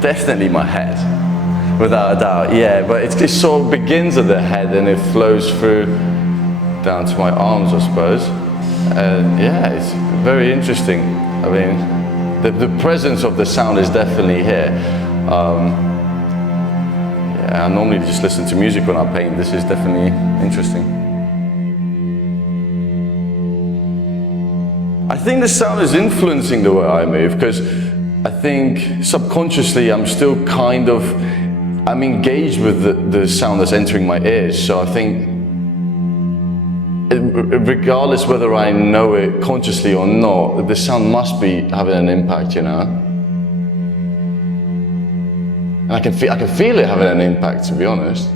definitely my head, without a doubt, yeah, but it sort of begins at the head and it flows through down to my arms, I suppose. And yeah, it's very interesting. I mean, the presence of the sound is definitely here. Yeah, I normally just listen to music when I paint. This is definitely interesting. I think the sound is influencing the way I move, because I think subconsciously I'm still I'm engaged with the sound that's entering my ears. So I think regardless whether I know it consciously or not, the sound must be having an impact, you know? And I can feel it having an impact, to be honest.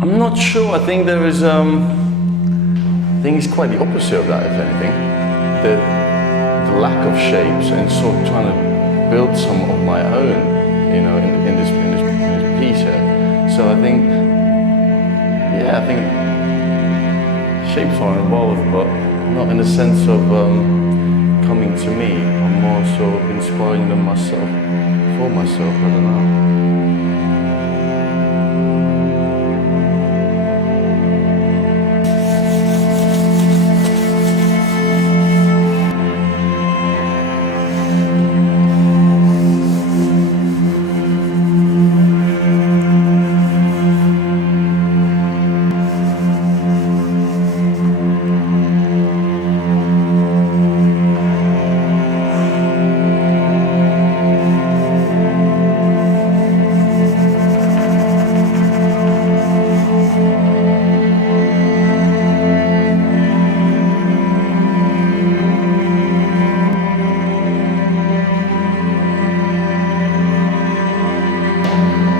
I'm not sure. I think there is, I think it's quite the opposite of that, if anything. The lack of shapes and sort of trying to build some of my own, you know, in this piece here. So I think, yeah, I think shapes are involved, but not in the sense of coming to me. I'm more sort of inspiring them myself, for myself, I don't know.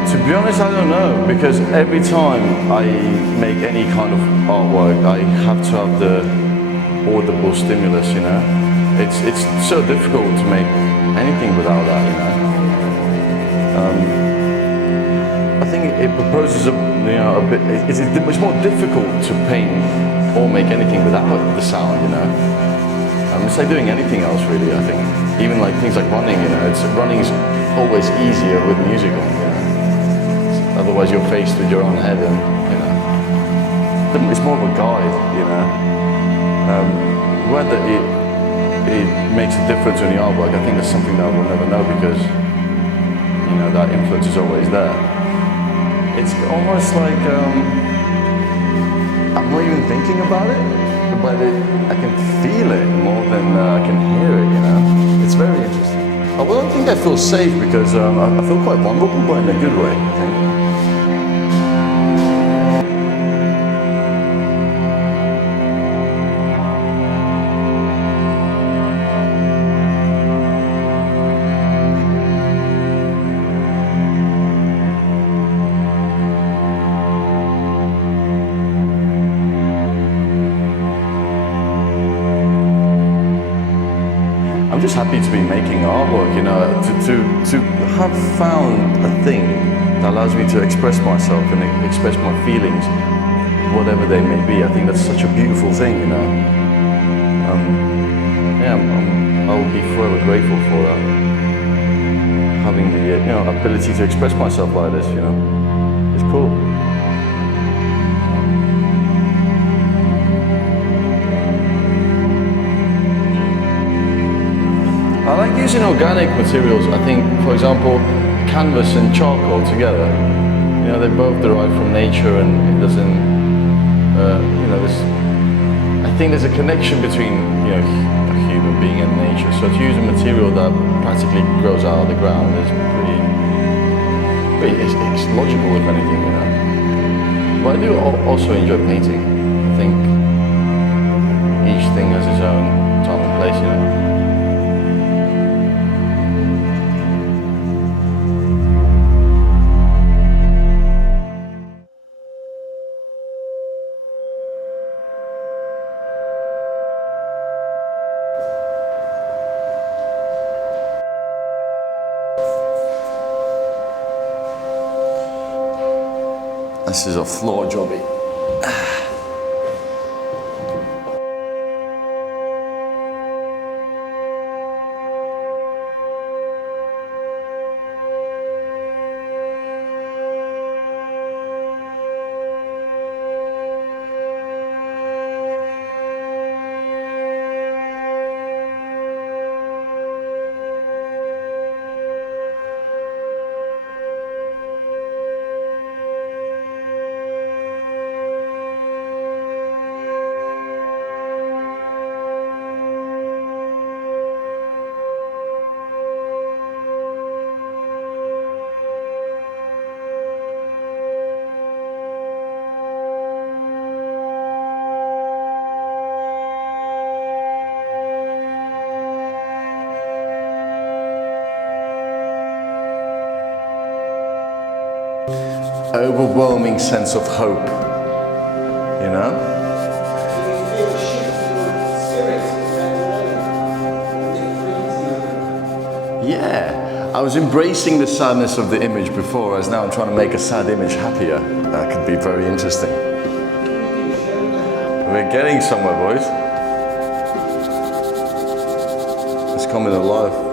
To be honest, I don't know, because every time I make any kind of artwork, I have to have the audible stimulus, you know? It's so difficult to make anything without that, you know? I think it proposes it's more difficult to paint or make anything without the sound, you know? It's like doing anything else, really, I think. Even like things like running, you know? Running is always easier with music on, you know? Otherwise you're faced with your own head and, you know, it's more of a guide, you know. Whether it makes a difference in the artwork, I think that's something that we'll never know, because, you know, that influence is always there. It's almost like, I'm not even thinking about it, but I can feel it more than I can hear it, you know. It's very interesting. I don't think I feel safe, because I feel quite vulnerable, but in a good way, I think. I'm just happy to be making artwork, you know, to have found a thing that allows me to express myself and express my feelings, whatever they may be. I think that's such a beautiful thing, you know. Yeah, I'll be forever grateful for having the ability to express myself like this, you know. It's cool. I like using organic materials. I think, for example, canvas and charcoal together. You know, they both derive from nature, and it doesn't, you know, I think there's a connection between, you know, a human being and nature. So to use a material that practically grows out of the ground is it's logical, if anything, you know. But I do also enjoy painting. I think each thing has its own time and place, you know. This is a floor jobby. Overwhelming sense of hope, you know? Yeah, I was embracing the sadness of the image before, whereas now I'm trying to make a sad image happier. That could be very interesting. We're getting somewhere, boys. It's coming alive.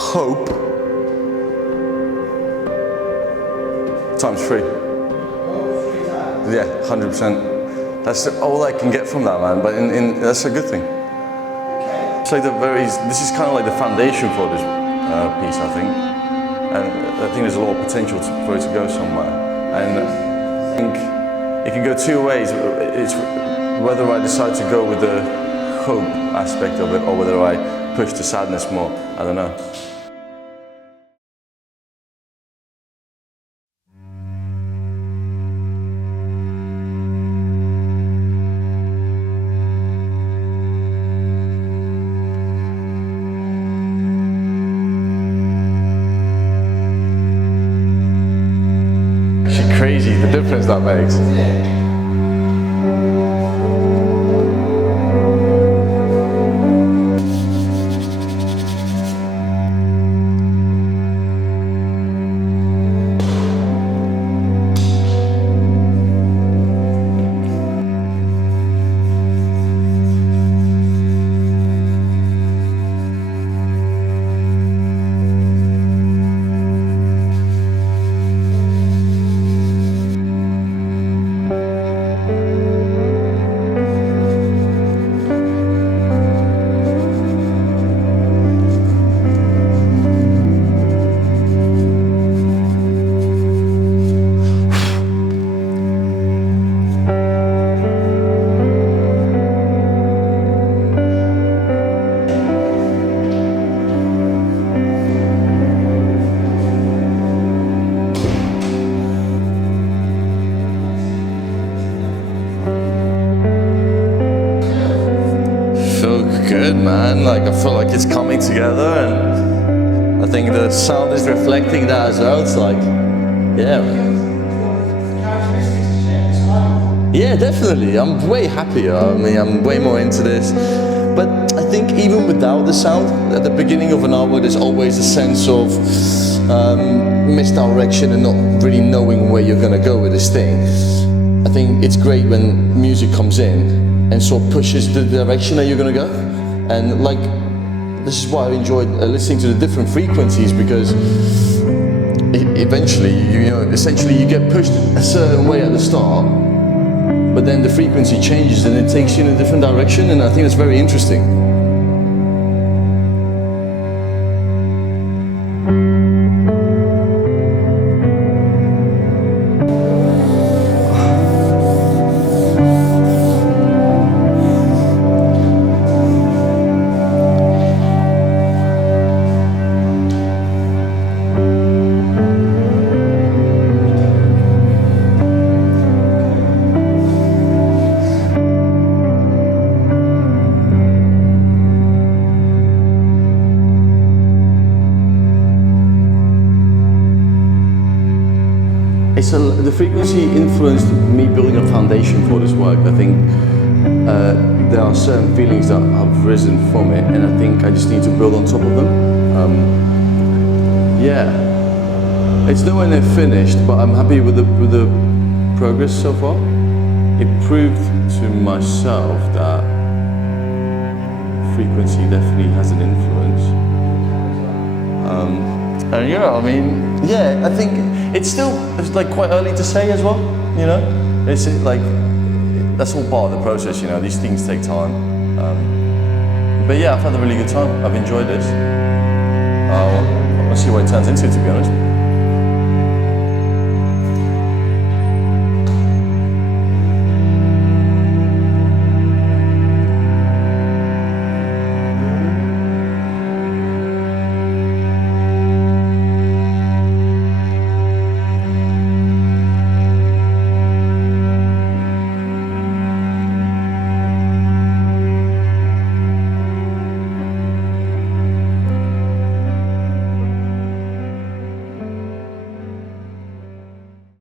Hope times 3. Yeah, 100%. That's all I can get from that, man. But that's a good thing. It's like this is kind of like the foundation for this piece, I think. And I think there's a lot of potential for it to go somewhere. And I think it can go 2 ways. It's whether I decide to go with the hope aspect of it or whether I push the sadness more. I don't know. Crazy, the difference that makes. Good, man. Like I feel like it's coming together, and I think the sound is reflecting that as well. It's like, yeah, yeah, definitely. I'm way happier. I mean, I'm way more into this. But I think even without the sound, at the beginning of an artwork, there's always a sense of misdirection and not really knowing where you're gonna go with this thing. I think it's great when music comes in and sort of pushes the direction that you're gonna go. And like, this is why I enjoyed listening to the different frequencies, because eventually, essentially you get pushed a certain way at the start, but then the frequency changes and it takes you in a different direction, and I think that's very interesting. the frequency influenced me building a foundation for this work. I think there are certain feelings that have risen from it, and I think I just need to build on top of them. Yeah, it's nowhere near finished, but I'm happy with the progress so far. It proved to myself that frequency definitely has an influence. And yeah, I mean, yeah, I think it's like quite early to say as well, you know? It's like, that's all part of the process, you know, these things take time. But yeah, I've had a really good time. I've enjoyed this. I want to see what it turns into, to be honest.